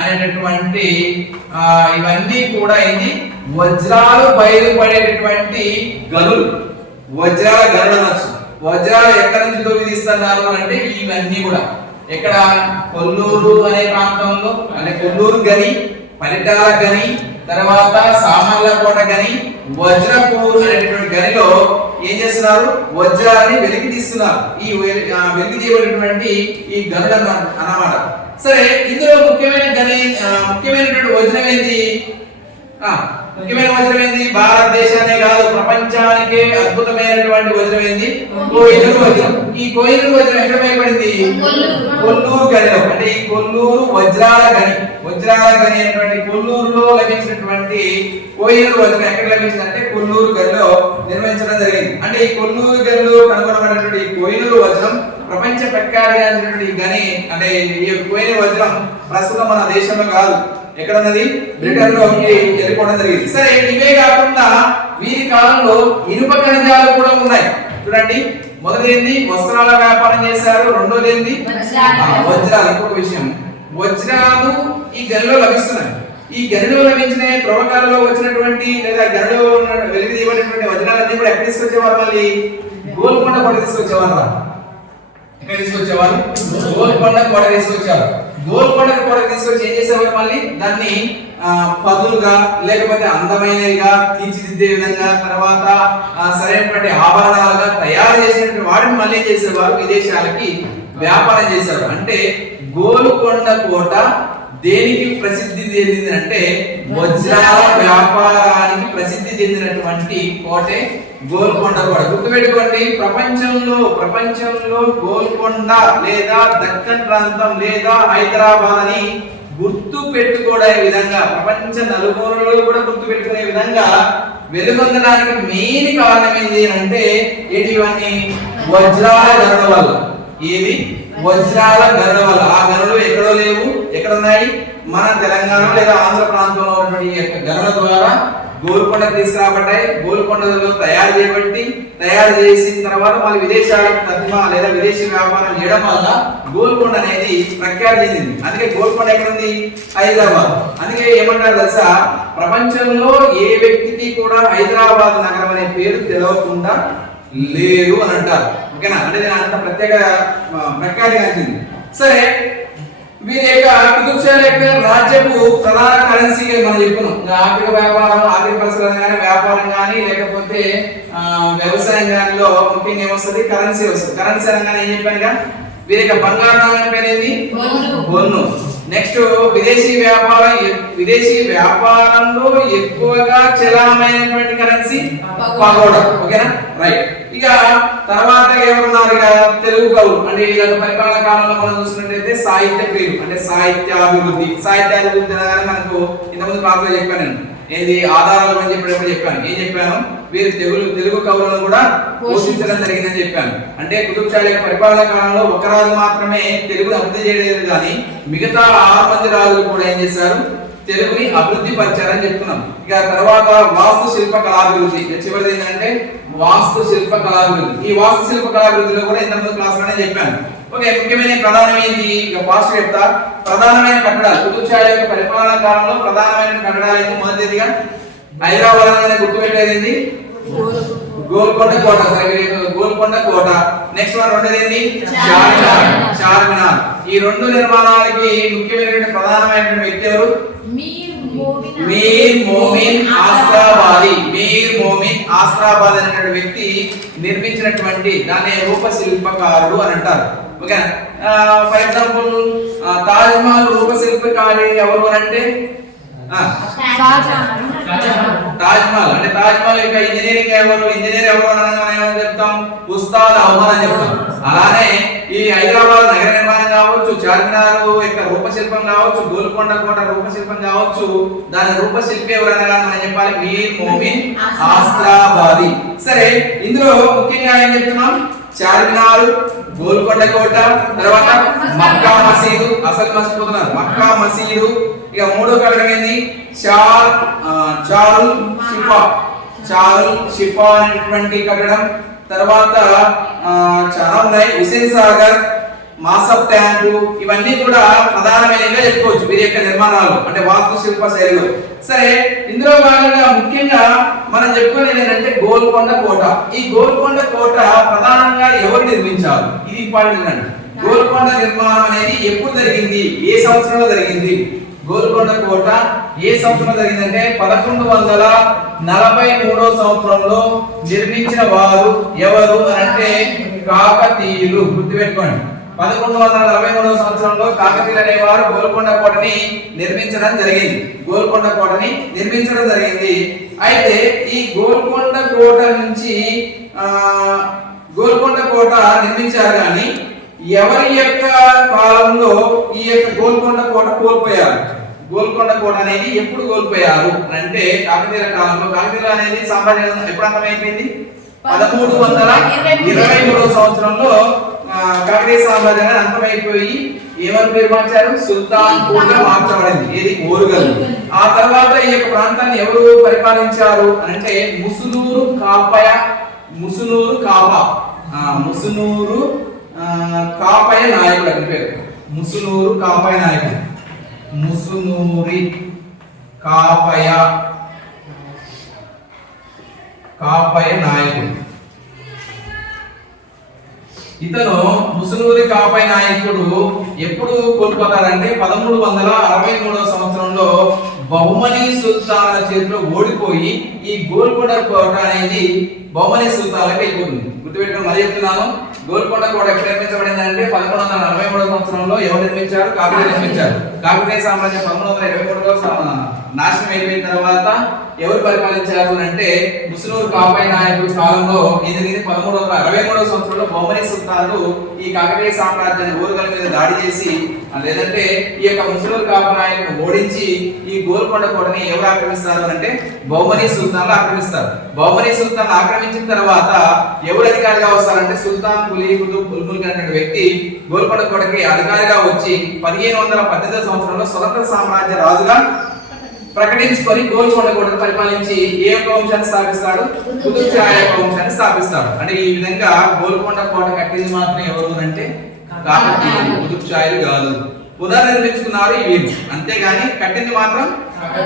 అనేటటువంటి ఇవన్నీ కూడా ఏంది వజ్రాలు బయలుపడేటటువంటి గనులు. వజ్రాల గనులు అనొచ్చు. వజ్రాలు ఎక్కడి నుంచి తొలగిస్తున్నారు అంటే ఇవన్నీ కూడా ఎక్కడ కొల్లూరు అనే ప్రాంతంలో, అంటే కొల్లూరు గని, పరిటాల గని, తర్వాత సామర్లకోట గని, వజ్రపూర్ అనేటువంటి గనిలో ఏం చేస్తున్నారు? వజ్రాన్ని వెలికి తీస్తున్నారు. ఈ వెలికి తీయబడినటువంటి ఈ గనులు అన్నమాట. సరే, ఇందులో ముఖ్యమైనటువంటి వజ్రం ఏంది? ముఖ్యమైన వజ్రం ఏంది? భారతదేశానే కాదు ప్రపంచానికే అద్భుతమైనటువంటి వజ్రం ఏంది? కోహినూర్ వజ్రం. ఈ కోహినూర్ వజ్రం ఎక్కడ బయటపడింది? కొల్లూరు గనిలో. అంటే ఈ కొల్లూరు వజ్రాల గని అనేటువంటి కొల్లూరులో లభించినటువంటి కోహినూర్ వజ్రం ఎక్కడ లభించిందంటే కొల్లూరు గనిలో నిర్మించడం జరిగింది. అంటే ఈ కొల్లూరు గనిలో కనుగొనబడినటువంటి ఈ కోహినూర్ వజ్రం ప్రపంచ ప్రఖ్యాతిగాంచినటువంటి గని. అంటే ఈ కోహినూర్ వజ్రం ప్రస్తుతం మన దేశంలో కాదు, ఎక్కడ ఉన్నది? బ్రిటన్ లో వెళ్ళిపోవడం జరిగింది. సరే, ఇవే కాకుండా వీరి కాలంలో ఇనుప ఖనిజాలు కూడా ఉన్నాయి. చూడండి, మొదటిది వస్త్రాల వ్యాపారం చేశారు. రెండోది ఏంది? వజ్రాలు. ఇంకొక విషయం, వజ్రాలు ఈ గనిలో లభిస్తున్నాయి. ఈ గనిలో లభించిన త్రవ్వకాలలో వచ్చినటువంటి లేదా గనిలో వెలికి తీయబడినటువంటి వజ్రాలన్నీ కూడా ఎక్కడ తీసుకొచ్చేవారు? మళ్ళీ గోల్కొండ కోట తీసుకొచ్చేవారు. ఎక్కడ తీసుకొచ్చేవారు? గోల్కొండ కోట తీసుకొచ్చారు. గోల్కొండ కోట తీసుకొచ్చి ఏం చేసేవారు? మళ్ళీ దాన్ని పదులుగా లేకపోతే అందమైనవిగా తీర్చిదిద్దే విధంగా, తర్వాత సరైనటువంటి ఆభరణాలుగా తయారు చేసినటువంటి వాటిని మళ్ళీ చేసేవారు, విదేశాలకి వ్యాపారం చేశారు. అంటే గోల్కొండ కోట దేనికి ప్రసిద్ధి చెందింది అంటే వజ్రాల వ్యాపారానికి ప్రసిద్ధి చెందినటువంటి కోటే గోల్కొండ కోట. గుర్తుపెట్టుకోండి, ప్రపంచంలో గోల్కొండ లేదా దక్కన్ ప్రాంతం లేదా హైదరాబాద్ అని గుర్తు పెట్టుకోవడే విధంగా, ప్రపంచ నలుమూలలో కూడా గుర్తు పెట్టుకునే విధంగా వెలుగొందడానికి మెయిన్ కారణం ఏంటి అంటే ఇవన్నీ వజ్రాల గనుల వల్ల. ఏది? వజ్రాల గనుల వల్ల. ఆ గనులు ఎక్కడో లేవు, ఎక్కడ ఉన్నాయి? మన తెలంగాణ లేదా ఆంధ్ర ప్రాంతంలో ఉన్నటువంటి గనుల ద్వారా గోల్కొండ తీసుకురాబడ్డాయి. గోల్కొండలో తయారు చేసిన తర్వాత మళ్ళీ విదేశాలకు తగ్గుమా లేదా విదేశీ వ్యాపారం చేయడం వల్ల గోల్కొండ అనేది ప్రఖ్యాతి చెందింది. అందుకే గోల్కొండ ఎక్కడుంది? హైదరాబాద్. అందుకే ఏమంటారు తెలుసా, ప్రపంచంలో ఏ వ్యక్తికి కూడా హైదరాబాద్ నగరం అనే పేరు తెలవకుండా లేరు అని అంటారు. ఓకేనా? అంటే నేను అంత ప్రఖ్యాతి కలిగింది. సరే, వీరి యొక్క కుతుబ్ షాహీల యొక్క రాజ్యపు ప్రధాన కరెన్సీ మనం చెప్పుకున్నాం. ఆర్థిక వ్యాపారం, ఆర్థిక పరిస్థితులు కానీ, వ్యాపారం కానీ, లేకపోతే వ్యవసాయం గానిలో ముఖ్యంగా ఏమొస్తుంది? కరెన్సీ వస్తుంది. కరెన్సీ అనగానే ఏం చెప్పానుగా, వీరి యొక్క బంగారు నాణ్యం పేరేంది? బొన్ను. నెక్స్ట్ విదేశీ వ్యాపారంలో ఎక్కువగా చలామణైనటువంటి కరెన్సీ పగోడా. ఓకేనా? రైట్. ఇక తర్వాత ఎవరున్నారు? ఇక తెలుగు కవులు. అంటే వీళ్ళ పరిపాలన కాలంలో మనం చూసినట్లయితే సాహిత్య ప్రియులు, అంటే సాహిత్యాభివృద్ధి అనగానే మనకు ఇంతకుముందు క్లాస్ లో చెప్పాను నేను. ఏంది? ఆధారాలు అని చెప్పాను. ఏం చెప్పాను? వీరు తెలుగు కవులను కూడా పోషించడం జరిగిందని చెప్పాను. అంటే కుతుబ్ షాహీల యొక్క పరిపాలన కాలంలో ఒక రాజు మాత్రమే తెలుగుని అభివృద్ధి చేయలేదు, కానీ మిగతా 6 మంది రాజులు కూడా ఏం చేశారు? తెలుగుని అభివృద్ధి పరిచారని చెప్తున్నాం. ఇక తర్వాత వాస్తు శిల్ప కళాభివృద్ధి. చివరిది ఏంటంటే వాస్తు శిల్ప కళాభివృద్ధి. ఈ వాస్తు శిల్ప కళాభివృద్ధిలో కూడా ఇంతకుముందు క్లాస్ లోనే చెప్పాను. ఓకే, ముఖ్యమైన ప్రధానమైనది ఇక ఫాస్ట్ చెప్తా. ప్రధానమైన కట్టడాలు కుతుబ్ షాహీల యొక్క పరిపాలనా కాలంలో ప్రధానమైన కట్టడాలు ఏంటి? మొదటిదిగా హైదరాబాద్ అనేది గుర్తుపెట్టేది గోల్కొండ కోట. గోల్కొండ కోట. నెక్స్ట్ వన్ రెండోది ఏంటి? చార్మినార్. చార్మినార్. ఈ రెండు నిర్మాణాలకి ముఖ్యమైనటువంటి ప్రధానమైనటువంటి వ్యక్తి ఎవరు? మీర్ మోమిన్ ఆస్రాబాది. మీర్ మోమిన్ ఆస్రాబాద్ అనేటువంటి వ్యక్తి నిర్మించినటువంటి దాన్ని రూపశిల్పకారుడు అని అంటారు. Okay. For example Taj Mahal రూపశిల్పకారి ఎవరు అని అంటే తాజ్ మహల్ అంటే తాజ్ మహల్ యొక్క ఇంజనీరింగ్ ఇంజనీర్ ఎవరు అని మనం చెప్తాం? ఉస్తాద్ అహ్మద్ అని చెప్తాం. అలానే ఈ హైదరాబాద్ నగర నిర్మాణం కావచ్చు, చార్మినార్ యొక్క రూపశిల్పం కావచ్చు, గోల్కొండ కోట రూపశిల్పం కావచ్చు, దాని రూపశిల్పి ఎవరైనా మనం చెప్పాలి మీర్ మోమిన్ ఆస్రాబాది. సరే, ఇందులో ముఖ్యంగా ఏం చెప్తున్నాం? చార్మినార్, గోల్కొండ కోట, తర్వాత మక్కా మసీదు. అసలు మర్చిపోతున్నారు, మక్కా మసీదు. ఇక మూడో కట్టడం ఏంది? చారుల్ షిఫా. చారుల్ షిఫా అనేటువంటి కట్టడం. తర్వాత చాలా ఉన్నాయి, హుసేన్ సాగర్, మాసబ్ ట్యాంకు. ఇవన్నీ కూడా ప్రధానమైనవిగా చెప్పుకోవచ్చు వీరి యొక్క నిర్మాణాలు అంటే వాస్తుశిల్ప శైలిలో. సరే, ఇందులో భాగంగా ముఖ్యంగా మనం చెప్పుకునేది ఏంటంటే గోల్కొండ కోట. ఈ గోల్కొండ కోట ప్రధానంగా ఎవరు నిర్మించారు? ఇది ఇంపార్టెంట్ అండి. గోల్కొండ నిర్మాణం అనేది ఎప్పుడు జరిగింది? ఏ సంవత్సరంలో జరిగింది? గోల్కొండ కోట ఏ సంవత్సరంలో జరిగిందంటే 1143వ సంవత్సరంలో నిర్మించిన వారు ఎవరు అని అంటే కాకతీయులు. గుర్తుపెట్టుకోండి, 1143వ సంవత్సరంలో కాకతీయులు అనేవారు గోల్కొండ కోటని నిర్మించడం జరిగింది. గోల్కొండ కోటని నిర్మించడం జరిగింది. అయితే ఈ గోల్కొండ కోట నుంచి గోల్కొండ కోట నిర్మించారు కానీ ఎవరి యొక్క కాలంలో ఈ యొక్క గోల్కొండ కోట కోల్పోయారు? గోల్కొండ కోట అనేది ఎప్పుడు కోల్పోయారు అంటే కాకతీయుల కాలంలో. కాకతీయులు అనేది సామ్రాజ్యం ఎప్పుడు అంతమైపోయింది? 1323వ సంవత్సరంలో కాకతీయ సామ్రాజ్యం అంతమైపోయి ఏమని పేరు మార్చారు? సుల్తాన్పూర్ గా మార్చబడింది. ఏది? ఓరుగల్. ఆ తర్వాత ఈ యొక్క ప్రాంతాన్ని ఎవరు పరిపాలించారు అంటే ముసునూరు కాపయ. ముసునూరు కాపా. ముసునూరు కాపయ నాయకుడు అని పేరు. ముసునూరు కాపయ నాయకుడు. ముసునూరి కాపయ నాయకుడు. ఇతను ముసునూరి కాపయ నాయకుడు ఎప్పుడు కోల్పోతారంటే 1363వ సంవత్సరంలో బహుమనీ సుల్తాన్ల చేతిలో ఓడిపోయి ఈ గోల్కొండ కోట అనేది బహుమనీ సుల్తాన్లకు వెళ్ళిపోతుంది. గుర్తుపెట్టుకుని మళ్ళీ చెప్తున్నాను, గోల్కొండ కోట ఎప్పుడు నిర్మించబడింది అంటే 1143వ సంవత్సరంలో ఎవరు నిర్మించారు? కాకతీయులు నిర్మించారు. కాకతీయ సామ్రాజ్యం 1123లో నాశనం అయిపోయిన తర్వాత ఎవరు పరిపాలించారు అంటే ముసునూరు కాపయ నాయకుడి కాలంలో ఏం జరిగింది? 1363వ సంవత్సరంలో బహుమనీ సుల్తాన్లు ఈ కాకతీయ సామ్రాజ్యాన్ని ఓరుగల మీద దాడి చేసి లేదంటే ఈ యొక్క ముసునూరు కాపయ నాయకుడిని ఓడించి ఈ గోల్కొండ కోటని ఎవరు ఆక్రమిస్తారు అంటే బహుమనీ సుల్తాన్లు ఆక్రమిస్తారు. బహుమనీ సుల్తాన్ ఆక్రమించిన తర్వాత ఎవరు అధికారిగా వస్తారంటే సుల్తాన్ కులీ కుతుబ్ ఉల్ ముల్క్ అనే వ్యక్తి గోల్కొండ కోటకి అధికారిగా వచ్చి 1518వ సంవత్సరంలో స్వతంత్ర సామ్రాజ్య రాజుగా ప్రకటించుకొని గోల్కొండ కోటను పరిపాలించి ఏ యొక్క వంశాన్ని స్థాపిస్తాడు? కుతుబ్ షా యొక్క వంశాన్ని స్థాపిస్తాడు. అంటే ఈ విధంగా గోల్కొండ కోట కట్టింది మాత్రం ఎవరు అంటే కాకతీయులు, కుతుబ్ షాలు కాదు. పునర్నిర్మించుకున్నారు వీళ్ళు, అంతేగాని కట్టింది మాత్రం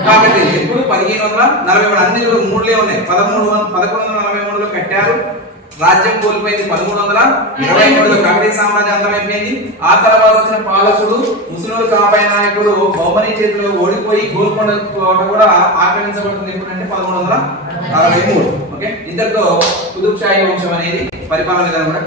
కాకతీయులు. ఎప్పుడు? 1543. అన్ని మూడులే ఉన్నాయి. 1143లో కట్టారు. రాజ్యం కోల్పోయింది 1323లో కాకతీయ సామ్రాజ్యం అంతమైపోయింది. ఆ తర్వాత వచ్చిన పాలకుడు ముసునూరు కాపయ నాయకుడు బహుమనీ చేతిలో ఓడిపోయి గోల్కొండ కోట కూడా ఆక్రమించబడుతుంది. ఎప్పుడంటే 1363. ఓకే, ఇంతటితో కుతుబ్ షాహీ వంశం అనేది పరిపాలన విధానం కూడా